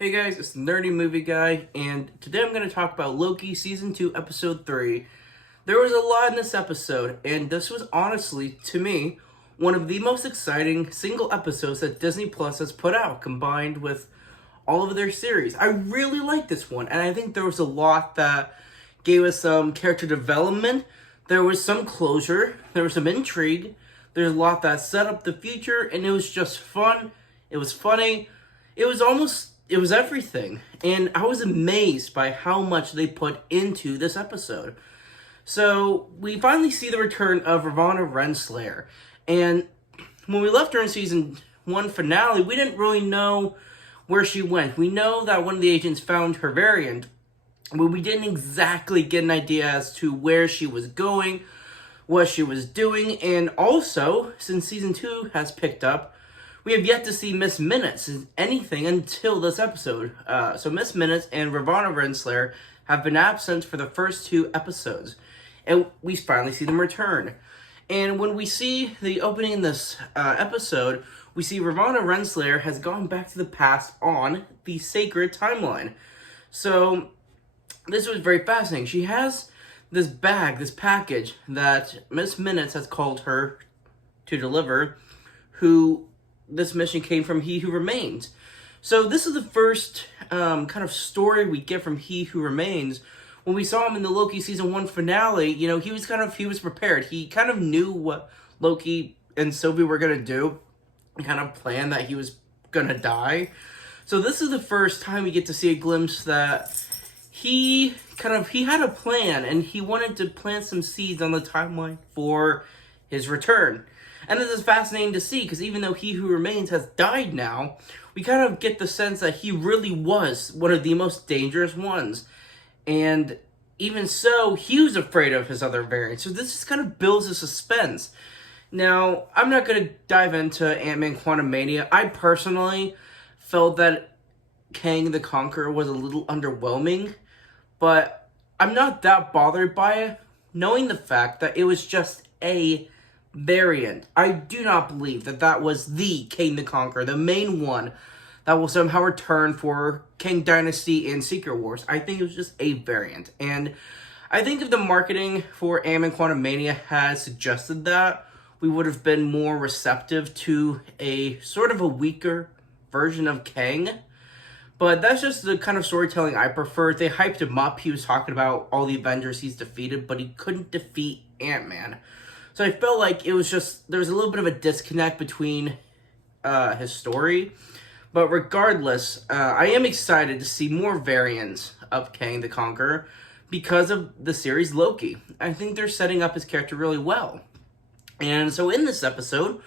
Hey guys, it's the Nerdy Movie Guy, and today I'm going to talk about Loki Season 2, Episode 3. There was a lot in this episode, and this was honestly, to me, one of the most exciting single episodes that Disney Plus has put out, combined with all of their series. I really like this one, and I think there was a lot that gave us some character development, there was some closure, there was some intrigue, there's a lot that set up the future, and it was just fun, it was funny, it was everything. And I was amazed by how much they put into this episode. So, we finally see the return of Ravonna Renslayer. And when we left her in season 1 finale, we didn't really know where she went. We know that one of the agents found her variant, but we didn't exactly get an idea as to where she was going, what she was doing, and also, since season 2 has picked up, we have yet to see Miss Minutes in anything until this episode. So Miss Minutes and Ravonna Renslayer have been absent for the first 2 episodes, and we finally see them return. And when we see the opening in this episode, we see Ravonna Renslayer has gone back to the past on the sacred timeline. So this was very fascinating. She has this bag, this package that Miss Minutes has called her to deliver, this mission came from He Who Remains. So this is the first kind of story we get from He Who Remains. When we saw him in the Loki season 1 finale, he was prepared. He kind of knew what Loki and Sylvie were going to do, and kind of planned that he was going to die. So this is the first time we get to see a glimpse that he had a plan, and he wanted to plant some seeds on the timeline for his return. And this is fascinating to see, because even though He Who Remains has died now, we kind of get the sense that he really was one of the most dangerous ones. And even so, he was afraid of his other variants. So this just kind of builds a suspense. Now, I'm not going to dive into Ant-Man Quantumania. I personally felt that Kang the Conqueror was a little underwhelming, but I'm not that bothered by it, knowing the fact that it was just a variant. I do not believe that was the Kang the Conqueror, the main one that will somehow return for Kang Dynasty and Secret Wars. I think it was just a variant. And I think if the marketing for Ant-Man Quantumania had suggested that, we would have been more receptive to a sort of a weaker version of Kang. But that's just the kind of storytelling I prefer. They hyped him up. He was talking about all the Avengers he's defeated, but he couldn't defeat Ant-Man. So I felt like there was a little bit of a disconnect between his story. But regardless, I am excited to see more variants of Kang the Conqueror because of the series Loki. I think they're setting up his character really well. And so in this episode,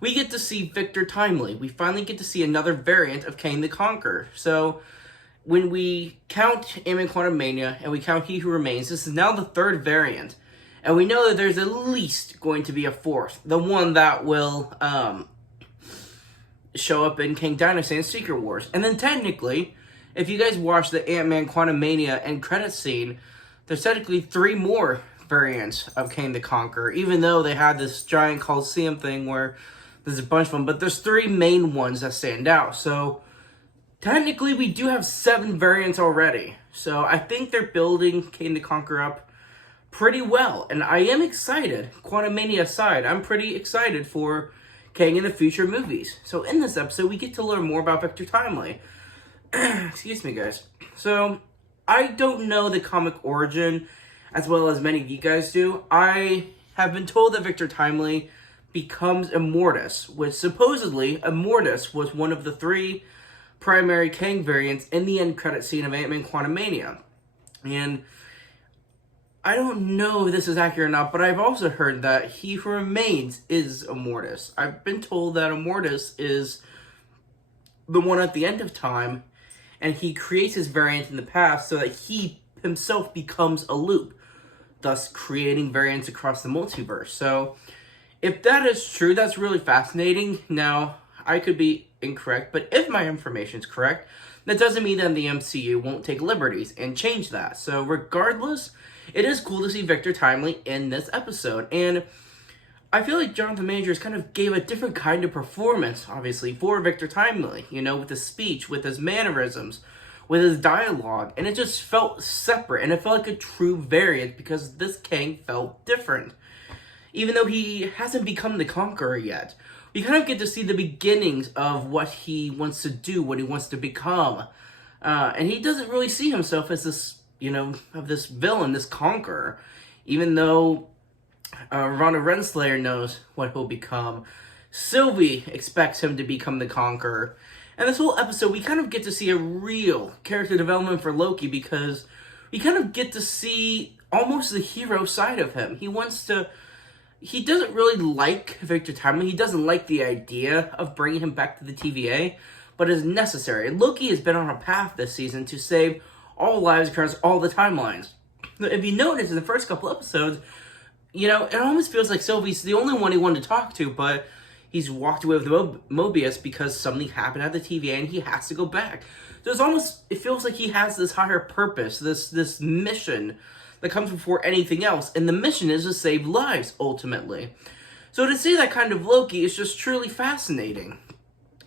we get to see Victor Timely. We finally get to see another variant of Kang the Conqueror. So when we count Ant-Man Quantumania and we count He Who Remains, this is now the 3rd variant. And we know that there's at least going to be a 4th. The one that will show up in Kang Dynasty and Secret Wars. And then technically, if you guys watch the Ant-Man Quantumania end credit scene, there's technically 3 more variants of Kang the Conqueror. Even though they had this giant Coliseum thing where there's a bunch of them. But there's 3 main ones that stand out. So technically, we do have 7 variants already. So I think they're building Kang the Conqueror up pretty well, and I am excited. Quantumania aside, I'm pretty excited for Kang in the future movies. So in this episode, we get to learn more about Victor Timely. Excuse me, guys. So, I don't know the comic origin as well as many of you guys do. I have been told that Victor Timely becomes Immortus, which supposedly Immortus was one of the 3 primary Kang variants in the end credit scene of Ant-Man Quantumania. And I don't know if this is accurate or not, but I've also heard that He Who Remains is Immortus. I've been told that Immortus is the one at the end of time, and he creates his variant in the past so that he himself becomes a loop, thus creating variants across the multiverse. So, if that is true, that's really fascinating. Now, I could be incorrect, but if my information is correct, that doesn't mean that the MCU won't take liberties and change that. So, regardless, it is cool to see Victor Timely in this episode, and I feel like Jonathan Majors kind of gave a different kind of performance, obviously, for Victor Timely, with his speech, with his mannerisms, with his dialogue, and it just felt separate, and it felt like a true variant because this Kang felt different. Even though he hasn't become the Conqueror yet, we kind of get to see the beginnings of what he wants to do, what he wants to become. And he doesn't really see himself as this, of this villain, this conqueror, even though Ravonna Renslayer knows what he'll become. Sylvie expects him to become the conqueror. And this whole episode, we kind of get to see a real character development for Loki because we kind of get to see almost the hero side of him. He doesn't really like Victor Timely. He doesn't like the idea of bringing him back to the TVA, but it is necessary. Loki has been on a path this season to save all lives across all the timelines. If you notice in the first couple episodes, it almost feels like Sylvie's the only one he wanted to talk to, but he's walked away with Mobius because something happened at the TVA and he has to go back. So it feels like he has this higher purpose, this mission that comes before anything else, and the mission is to save lives, ultimately. So to see that kind of Loki is just truly fascinating.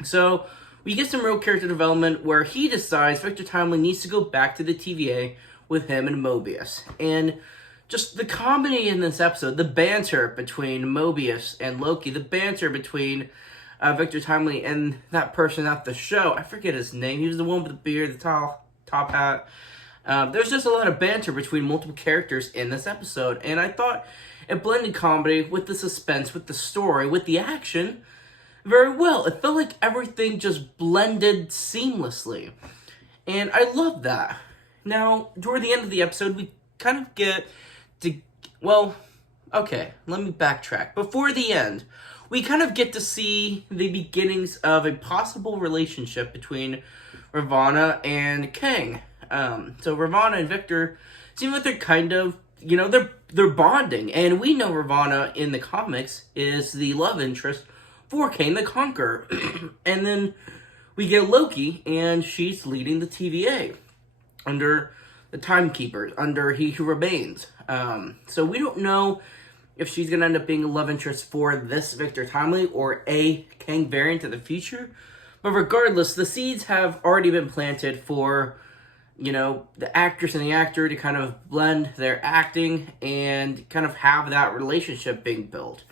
So we get some real character development where he decides Victor Timely needs to go back to the TVA with him and Mobius. And just the comedy in this episode, the banter between Mobius and Loki, the banter between Victor Timely and that person at the show, I forget his name, he was the one with the beard, the top hat. There's just a lot of banter between multiple characters in this episode, and I thought it blended comedy with the suspense, with the story, with the action very well. It felt like everything just blended seamlessly, and I love that. Now, toward the end of the episode, we kind of get to, let me backtrack. Before the end, we kind of get to see the beginnings of a possible relationship between Ravonna and Kang. So Ravonna and Victor seem like they're kind of, they're bonding. And we know Ravonna in the comics is the love interest for Kang the Conqueror. And then we get Loki, and she's leading the TVA under the Timekeepers, under He Who Remains. So we don't know if she's going to end up being a love interest for this Victor Timely or a Kang variant in the future. But regardless, the seeds have already been planted for the actress and the actor to kind of blend their acting and kind of have that relationship being built.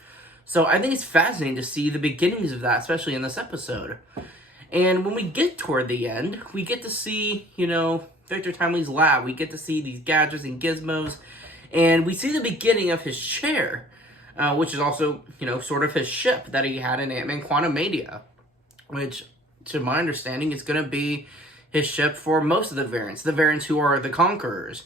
So I think it's fascinating to see the beginnings of that, especially in this episode. And when we get toward the end, we get to see, Victor Timely's lab. We get to see these gadgets and gizmos. And we see the beginning of his chair, which is also, sort of his ship that he had in Ant-Man Quantumania. Which, to my understanding, is going to be his ship for most of the variants who are the Conquerors.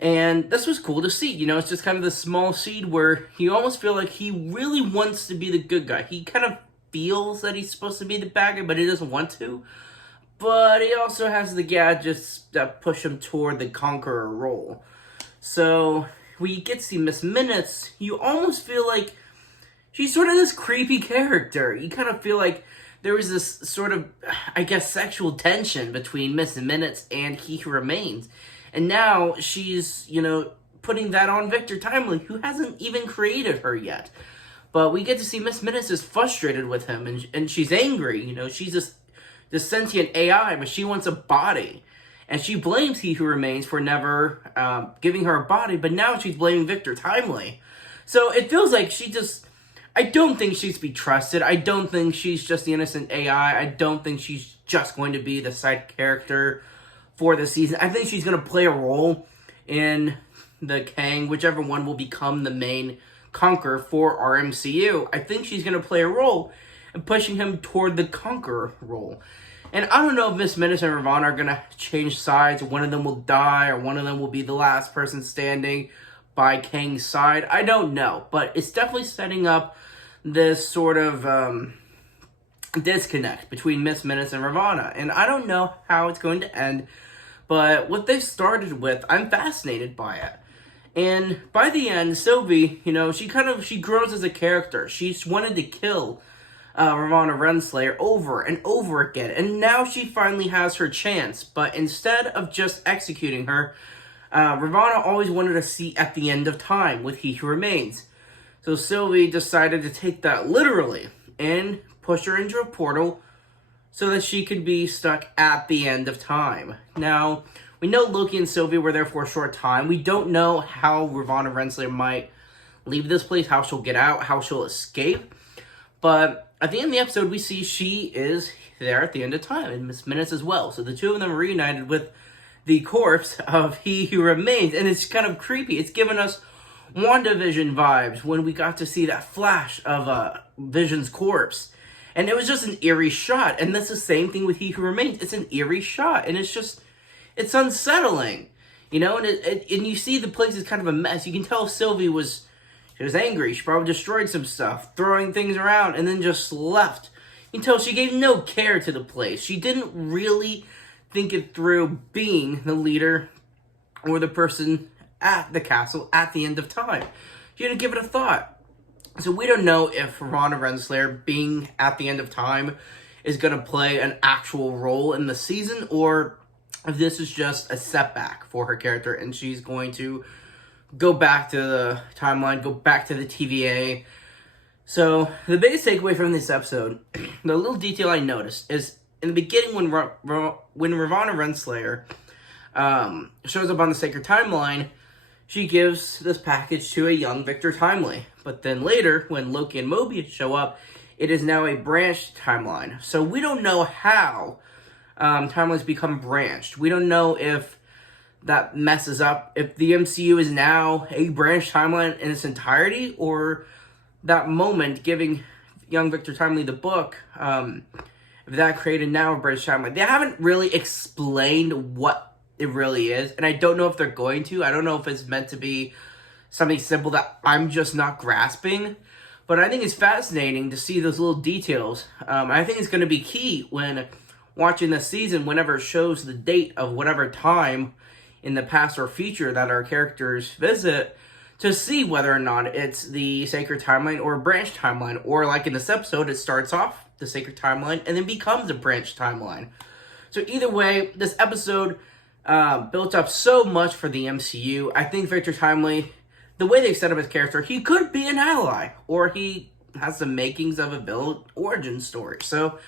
And this was cool to see. It's just kind of this small seed where you almost feel like he really wants to be the good guy. He kind of feels that he's supposed to be the bad guy, but he doesn't want to. But he also has the gadgets that push him toward the Conqueror role. So when you get to see Miss Minutes, you almost feel like she's sort of this creepy character. You kind of feel like there was this sort of, sexual tension between Miss Minutes and He Who Remains. And now she's, putting that on Victor Timely, who hasn't even created her yet. But we get to see Miss Minutes is frustrated with him, and she's angry. She's this sentient AI, but she wants a body. And she blames He Who Remains for never giving her a body, but now she's blaming Victor Timely. So it feels like I don't think she's to be trusted. I don't think she's just the innocent AI. I don't think she's just going to be the side character for the season. I think she's going to play a role in the Kang, whichever one will become the main Conqueror for our MCU. I think she's going to play a role in pushing him toward the Conqueror role. And I don't know if Miss Minutes and Ravonna are going to change sides. One of them will die, or one of them will be the last person standing by Kang's side. I don't know. But it's definitely setting up this sort of disconnect between Miss Minutes and Ravonna. And I don't know how it's going to end. But what they've started with, I'm fascinated by it. And by the end, Sylvie, she grows as a character. She's wanted to kill Ravonna Renslayer over and over again. And now she finally has her chance. But instead of just executing her, Ravonna always wanted a seat at the end of time with He Who Remains. So Sylvie decided to take that literally and push her into a portal so that she could be stuck at the end of time. Now, we know Loki and Sylvie were there for a short time. We don't know how Ravonna Renslayer might leave this place, how she'll get out, how she'll escape. But at the end of the episode, we see she is there at the end of time, and Miss Minutes as well. So the two of them are reunited with the corpse of He Who Remains, and it's kind of creepy. It's given us WandaVision vibes when we got to see that flash of Vision's corpse. And it was just an eerie shot, and that's the same thing with He Who Remains. It's an eerie shot, and it's unsettling, you know, and you see the place is kind of a mess. You can tell Sylvie was angry. She probably destroyed some stuff, throwing things around, and then just left. You can tell she gave no care to the place. She didn't really think it through being the leader or the person at the castle at the end of time. She didn't give it a thought. So we don't know if Ravonna Renslayer being at the end of time is going to play an actual role in the season, or if this is just a setback for her character and she's going to go back to the timeline, go back to the TVA. So the biggest takeaway from this episode, the little detail I noticed, is in the beginning when Ravonna Renslayer shows up on the Sacred Timeline, she gives this package to a young Victor Timely. But then later, when Loki and Mobius show up, it is now a branched timeline. So we don't know how timelines become branched. We don't know if that messes up, if the MCU is now a branched timeline in its entirety, or that moment giving young Victor Timely the book, if that created now a branched timeline. They haven't really explained what it really is, and I don't know if they're going to. I don't know if it's meant to be something simple that I'm just not grasping, but I think it's fascinating to see those little details. I think it's going to be key when watching this season, whenever it shows the date of whatever time in the past or future that our characters visit, to see whether or not it's the Sacred Timeline or a branch timeline, or like in this episode, it starts off the Sacred Timeline and then becomes a branch timeline. So either way, this episode built up so much for the MCU. I think Victor Timely, the way they set up his character, he could be an ally, or he has the makings of a villain origin story. So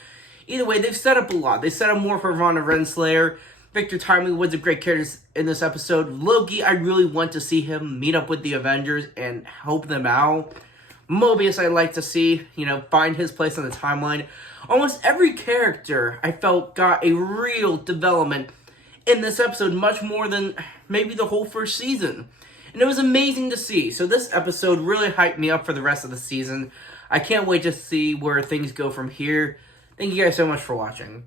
either way, they've set up a lot. They set up more for Ravonna Renslayer. Victor Timely was a great character in this episode. Loki, I really want to see him meet up with the Avengers and help them out. Mobius, I'd like to see, find his place on the timeline. Almost every character, I felt, got a real development in this episode, much more than maybe the whole first season. And it was amazing to see. So this episode really hyped me up for the rest of the season. I can't wait to see where things go from here. Thank you guys so much for watching.